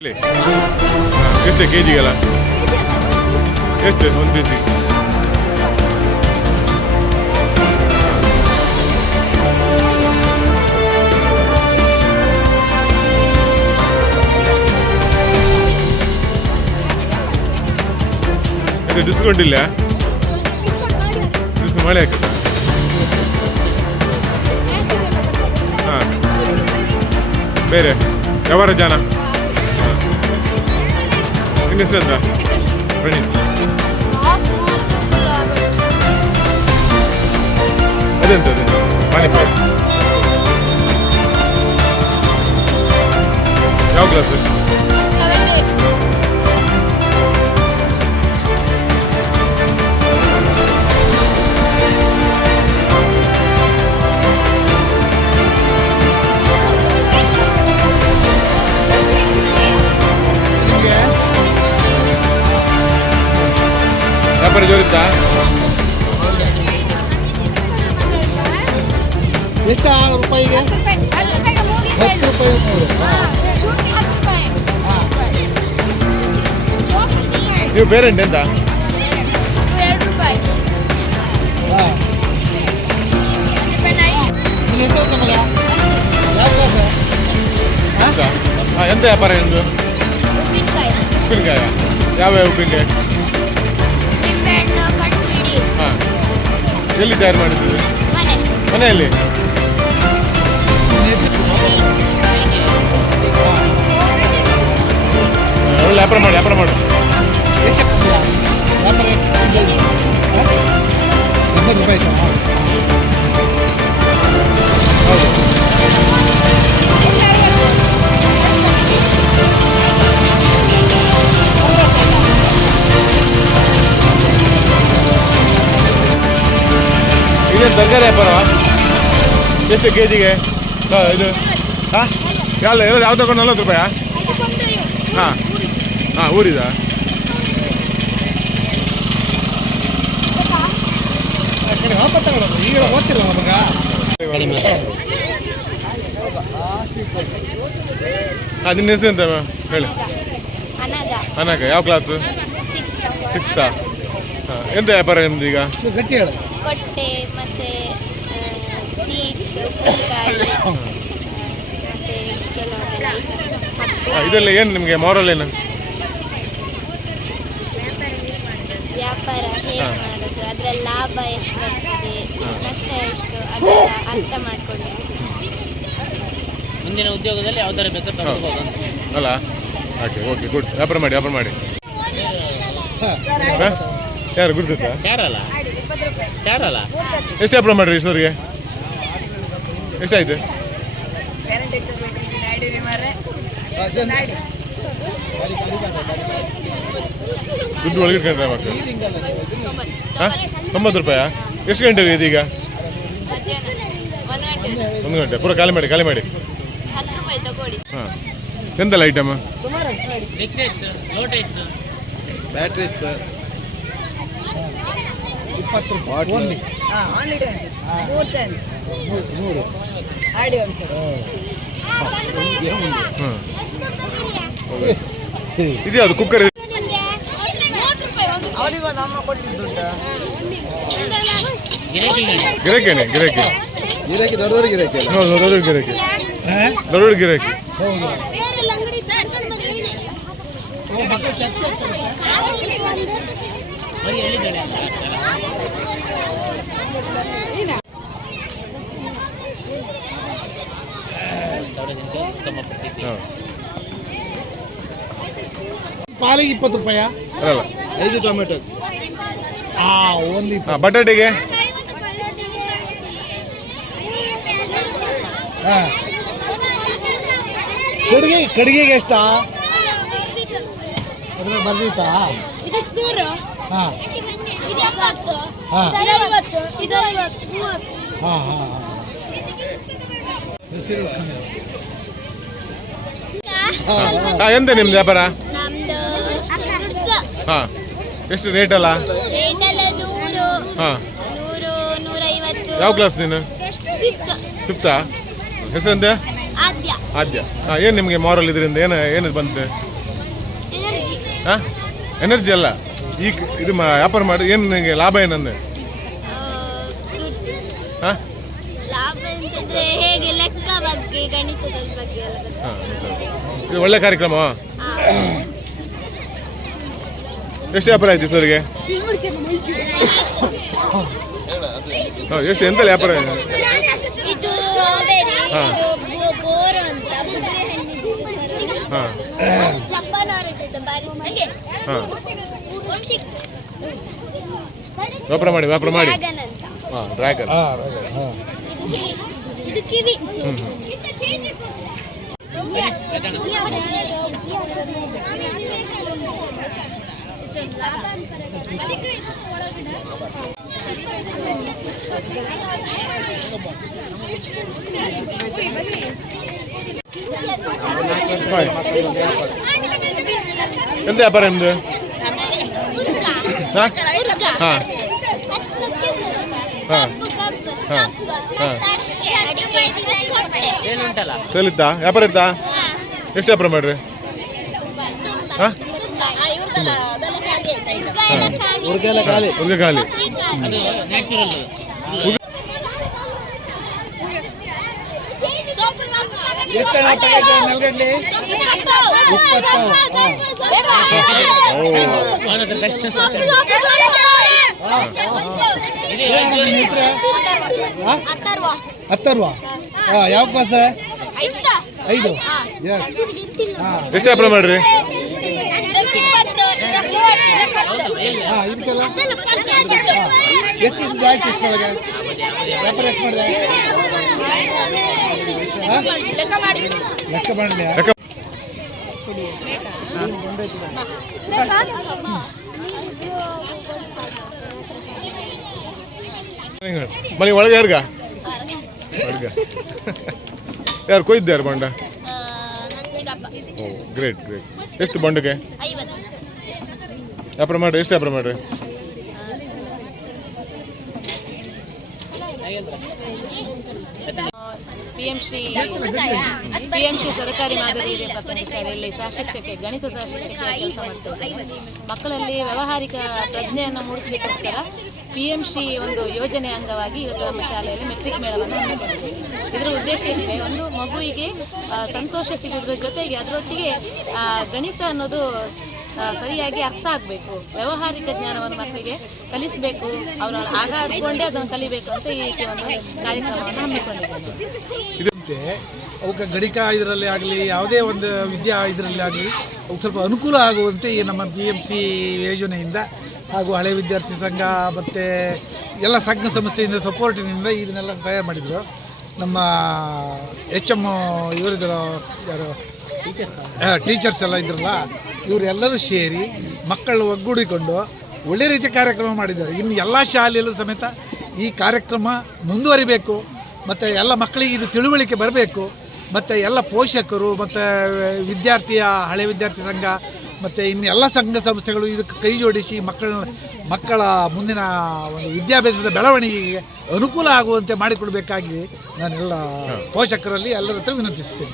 ಎಷ್ಟು ಕೆಜಿಗೆಲ್ಲ ಎಷ್ಟು ಒಂದು ಪೀಸಿಗೆ? ಡಿಸ್ಕೌಂಟ್ ಇಲ್ಲ? ಡಿಸ್ಕೌಂಟ್ ಮಾಡಿ ಹಾಕಿ. ಹಾಂ, ಬೇರೆ ಯಾವಾರ ಜನ ನಿನ್ನ ಹೆಸರು ಅಂತ ಪ್ರಣೀತ್. ಅದೆಂತದ್ದು ಪಾನಿಪುರಿ? ಯಾವ ಕ್ಲಾಸ್? ವ್ಯಾಪಾರ ಜೋರಿತ್ತಾ? ಎಷ್ಟು ರೂಪಾಯಿಗೆ? 10 ರೂಪಾಯಿ. ನೀವು ಪೇರೆಂಟ್ ಎಂತ? 2 ರೂಪಾಯಿ. ಎಂತ ವ್ಯಾಪಾರ ನಿಮ್ಮದು? ಉಪ್ಪಿನಕಾಯ. ಯಾವ್ಯಾವ ಉಪ್ಪಿನಕಾಯಿ? ಹಾಂ, ಎಲ್ಲಿ ತಯಾರು ಮಾಡಿದ್ದೀವಿ? ಮನೆಯಲ್ಲಿ. ಒಳ್ಳೆ ವ್ಯಾಪಾರ ಮಾಡಿ ಹೌದು. ಇದೇನು ತರಕಾರಿ ವ್ಯಾಪಾರ? ಎಷ್ಟು ಕೆ ಜಿಗೆ ಇದು? ಹಾಂ, ಯಾವ ತಗೊಂಡು 40 ರೂಪಾಯಾ? ಹಾಂ ಹಾಂ, ಊರಿದ? ಈಗ ಓದ್ತಿಲ್ಲ ನಮಗ. ಹಾಂ, ನಿನ್ನ ಹೆಸರು ಎಂತ ಹೇಳಿ? ಅನಾಗ. ಯಾವ ಕ್ಲಾಸು? 6th. ಹಾಂ, ಎಂತ ವ್ಯಾಪಾರ ನಿಮ್ದು ಈಗ? ಗಟ್ಟಿ ಹೇಳು. ಕೊಟ್ಟೆ ಮತ್ತೆ ಸೀಡ್ಸ್, ಉಪ್ಪಿನಕಾಯಿ ಮತ್ತೆ ಕೆಲವು ಇದೆಲ್ಲ ಏನು ನಿಮಗೆ ಮಾರಲ್ ಏನು? ವ್ಯಾಪಾರ ಹೇಗೆ ಮಾಡೋದು, ಅದರ ಲಾಭ ಎಷ್ಟು ಬರ್ತದೆ, ನಷ್ಟ ಎಷ್ಟು, ಅದೆಲ್ಲ ಅರ್ಥ ಮಾಡ್ಕೊಂಡು ಮುಂದಿನ ಉದ್ಯೋಗದಲ್ಲಿ ಯಾವ್ದಾರ ಬೇಕಾದ್ರೆ ತಗೊಳ್ಬೋದು ಅಲ್ಲ. Okay good. ವ್ಯಾಪಾರ ಮಾಡಿ. ಯಾರು ಗುರುತಾ? ಚಾರಲ್ಲ. ಎಷ್ಟು ವ್ಯಾಪಾರ ಮಾಡಿರಿ ಇಷ್ಟವರಿಗೆ? ಎಷ್ಟಾಯ್ತು? ದುಡ್ಡು ಒಳಗೆ ಮಕ್ಕಳು. ಹಾಂ, 90 ರೂಪಾಯಾ? ಎಷ್ಟು ಗಂಟೆಗೆ ಇದೀಗ? 1 ಗಂಟೆ. ಪೂರ ಖಾಲಿ ಮಾಡಿ. 10 ರೂಪಾಯಿ ತಗೊಳ್ಳಿ. ಹಾಂ, ಎಂತಲ್ಲ ಐಟಮ್? ಬ್ಯಾಟ್ರಿ ಇತ್ತು 20 ರೂಪಾಯಿ. Only 4 cents. 3 ಆಡಿ ಒಂದು ಇದು ಯಾವುದು ಕುಕ್ಕರ್? ಅವರಿಗೊಂದು ಅಮ್ಮ ಕೊಟ್ಟಿದ್ದು ದುಡ್ಡು. ಗಿರಾಕಿನೇ. ಗಿರಾಕಿ ದೊಡ್ಡ ಗಿರಾಕಿ ಅಲ್ಲ? ಹೌದು, ದೊಡ್ಡ ಗಿರಾಕಿ. ದೊಡ್ಡ ಗಿರಾಕಿ. ಪಾಲಿಗೆ 20 ರೂಪಾಯಾ? ಅಲ್ಲ, 5 ಟೊಮೆಟೊ. ಓನ್ಲಿ. ಬಟಾಟೆಗೆ? ಕಡಿಗೆಗೆ ಎಷ್ಟಾ? ಬರ್ದಿತ್ತಾ? ಹಾಂ ಎಂತ ನಿಮ್ದು ವ್ಯಾಪಾರ? ಹಾಂ, ಎಷ್ಟು ರೇಟ್ ಅಲ್ಲ? ಹಾಂ, ಯಾವ ಕ್ಲಾಸ್ ನೀನು? 5th. ಹೆಸರಂತೆ? ಆದ್ಯ. ಏನು ನಿಮಗೆ ಮಾರಲ್ ಇದರಿಂದ ಏನು ಬಂತು? ಹಾಂ ಎನರ್ಜಿ ಅಲ್ಲ ಈಗ ಇದು ವ್ಯಾಪಾರ ಮಾಡಿ ಏನು ನಿಮಗೆ ಲಾಭ ಏನಂದೆ ಹಾಂ ಲಾಭ ಅಂತಂದ್ರೆ ಹೇಗೆ ಲೆಕ್ಕ ಬಗ್ಗೆ ಗಣಿತದ ಬಗ್ಗೆ ಎಲ್ಲ ಹಾಂ ಇದು ಒಳ್ಳೆ ಕಾರ್ಯಕ್ರಮ ಎಷ್ಟು ವ್ಯಾಪಾರ ಆಯ್ತು ಇಷ್ಟವರೆಗೆ ಹಾಂ ಎಷ್ಟು ಎಂತ ವ್ಯಾಪಾರ ಇದು ಸ್ಟ್ರಾಬೆರಿ ಹಾಂ ಬೋರ್ ಅಂತ ಹಾಂ ಜಪಾನ್ ಅವರದ್ದು ಬಾರಿ ಹಾಂ ವ್ಯಾಪಾರ ಮಾಡಿ ಡ್ರ್ಯಾಗನ್ ಅಂತ ಹಾಂ ಡ್ರ್ಯಾಗನ್ ಇದು ಕಿವಿ ಎಂತ ವ್ಯಾಪಾರ ನಿಮ್ದು ಹಾಂ ಹಾಂ ಹಾಂ ಹಾಂ ಹಾಂ ಏನುಂಟಲ್ಲ ಸೇಲ್ ಇತ್ತಾ ವ್ಯಾಪಾರ ಇತ್ತಾ ಎಷ್ಟು ವ್ಯಾಪಾರ ಮಾಡ್ರಿ ಹಾಂ ಹುಡುಗೆಲ್ಲ ಖಾಲಿ ಹುಡುಗ ಖಾಲಿ ಅದು ನ್ಯಾಚುರಲ್ ಎಷ್ಟು ನೆಲಗಡ್ಲೆ 10 ರೂಪಾ ಯಾವ ಕ್ಲಾಸ್ 5 ಎಸ್ ಹಾಂ ಎಷ್ಟು ವ್ಯಾಪಾರ ಮಾಡ್ರಿ ಹಾಂ ಇದಕ್ಕೆಲ್ಲ ಎಷ್ಟು ಆಯ್ತು ಎಷ್ಟೊಳಗೆ ವ್ಯಾಪಾರ ಎಷ್ಟು ಮಾಡಿದೆ ಲೆಕ್ಕ ಮಾಡಲಿ ಮನೆ ಒಳಗೆ ಯಾರ್ಗ ಯಾರು ಕೊಯ್ದಾರು ಬಂಡ ಓ ಗ್ರೇಟ್ ಗ್ರೇಟ್ ಎಷ್ಟು ಬಂಡಕ್ಕೆ ವ್ಯಾಪಾರ ಮಾಡ್ರಿ ಎಷ್ಟು ವ್ಯಾಪಾರ ಮಾಡ್ರಿ PMC ಸರ್ಕಾರಿ ಮಾದರಿ ಹಿರಿಯ ಪ್ರಾಥಮಿಕ ಶಾಲೆಯಲ್ಲಿ ಸಹಶಿಕ್ಷಕಿ ಗಣಿತ ಸಹಶಿಕ್ಷಕಿ ಕೆಲಸ ಮಾಡ್ತೇವೆ. ಮಕ್ಕಳಲ್ಲಿ ವ್ಯಾವಹಾರಿಕ ಪ್ರಜ್ಞೆಯನ್ನು ಮೂಡಿಸಲಿಕ್ಕೋಸ್ಕರ PMC ಒಂದು ಯೋಜನೆ ಅಂಗವಾಗಿ ಇವತ್ತು ನಮ್ಮ ಶಾಲೆಯಲ್ಲಿ ಮೆಟ್ರಿಕ್ ಮೇಳವನ್ನು ಹಮ್ಮಿಕೊಂಡಿದ್ದೇವೆ. ಇದರ ಉದ್ದೇಶ ಇಷ್ಟೇ, ಒಂದು ಮಗುವಿಗೆ ಸಂತೋಷ ಸಿಗೋದ್ರ ಜೊತೆಗೆ ಅದರೊಟ್ಟಿಗೆ ಗಣಿತ ಅನ್ನೋದು ಸರಿಯಾಗಿ ಅರ್ಥ ಆಗಬೇಕು, ವ್ಯಾವಹಾರಿಕ ಜ್ಞಾನವನ್ನು ಮಕ್ಕಳಿಗೆ ಕಲಿಸಬೇಕು, ಅವರು ಆಗ ಅದ್ಕೊಂಡೇ ಅದನ್ನು ಕಲಿಬೇಕು ಅಂತ ಈ ರೀತಿ ಒಂದು ಕಾರ್ಯಕ್ರಮವನ್ನು ಹಮ್ಮಿಕೊಂಡಿದ್ದೇವೆ. ಅವಕ್ಕೆ ಗಣಿತ ಇದರಲ್ಲಿ ಆಗಲಿ ಯಾವುದೇ ಒಂದು ವಿದ್ಯಾ ಇದರಲ್ಲಿ ಆಗಲಿ ಅವಕ್ಕೆ ಸ್ವಲ್ಪ ಅನುಕೂಲ ಆಗುವಂತೆ ಈ ನಮ್ಮ PMC ಯೋಜನೆಯಿಂದ ಹಾಗೂ ಹಳೆ ವಿದ್ಯಾರ್ಥಿ ಸಂಘ ಮತ್ತು ಎಲ್ಲ ಸಂಘ ಸಂಸ್ಥೆಯಿಂದ ಸಪೋರ್ಟಿನಿಂದ ಇದನ್ನೆಲ್ಲ ತಯಾರು ಮಾಡಿದರು. ನಮ್ಮ HM ಇವರಿದ್ರು ಯಾರು ಟೀಚರ್ಸ್ ಎಲ್ಲ ಇದ್ರಲ್ಲ, ಇವರೆಲ್ಲರೂ ಸೇರಿ ಮಕ್ಕಳು ಒಗ್ಗೂಡಿಕೊಂಡು ಒಳ್ಳೆ ರೀತಿಯ ಕಾರ್ಯಕ್ರಮ ಮಾಡಿದ್ದಾರೆ. ಇನ್ನು ಎಲ್ಲ ಶಾಲೆಯಲ್ಲೂ ಸಮೇತ ಈ ಕಾರ್ಯಕ್ರಮ ಮುಂದುವರಿಬೇಕು ಮತ್ತು ಎಲ್ಲ ಮಕ್ಕಳಿಗೆ ಇದು ತಿಳುವಳಿಕೆ ಬರಬೇಕು. ಮತ್ತು ಎಲ್ಲ ಪೋಷಕರು ಮತ್ತು ಹಳೆ ವಿದ್ಯಾರ್ಥಿ ಸಂಘ ಮತ್ತು ಇನ್ನು ಎಲ್ಲ ಸಂಘ ಸಂಸ್ಥೆಗಳು ಇದಕ್ಕೆ ಕೈ ಜೋಡಿಸಿ ಮಕ್ಕಳ ಮುಂದಿನ ಒಂದು ವಿದ್ಯಾಭ್ಯಾಸದ ಬೆಳವಣಿಗೆಗೆ ಅನುಕೂಲ ಆಗುವಂತೆ ಮಾಡಿಕೊಡಬೇಕಾಗಿ ನಾನೆಲ್ಲ ಪೋಷಕರಲ್ಲಿ ಎಲ್ಲರ ಹತ್ರ ವಿನಂತಿಸ್ತೇನೆ.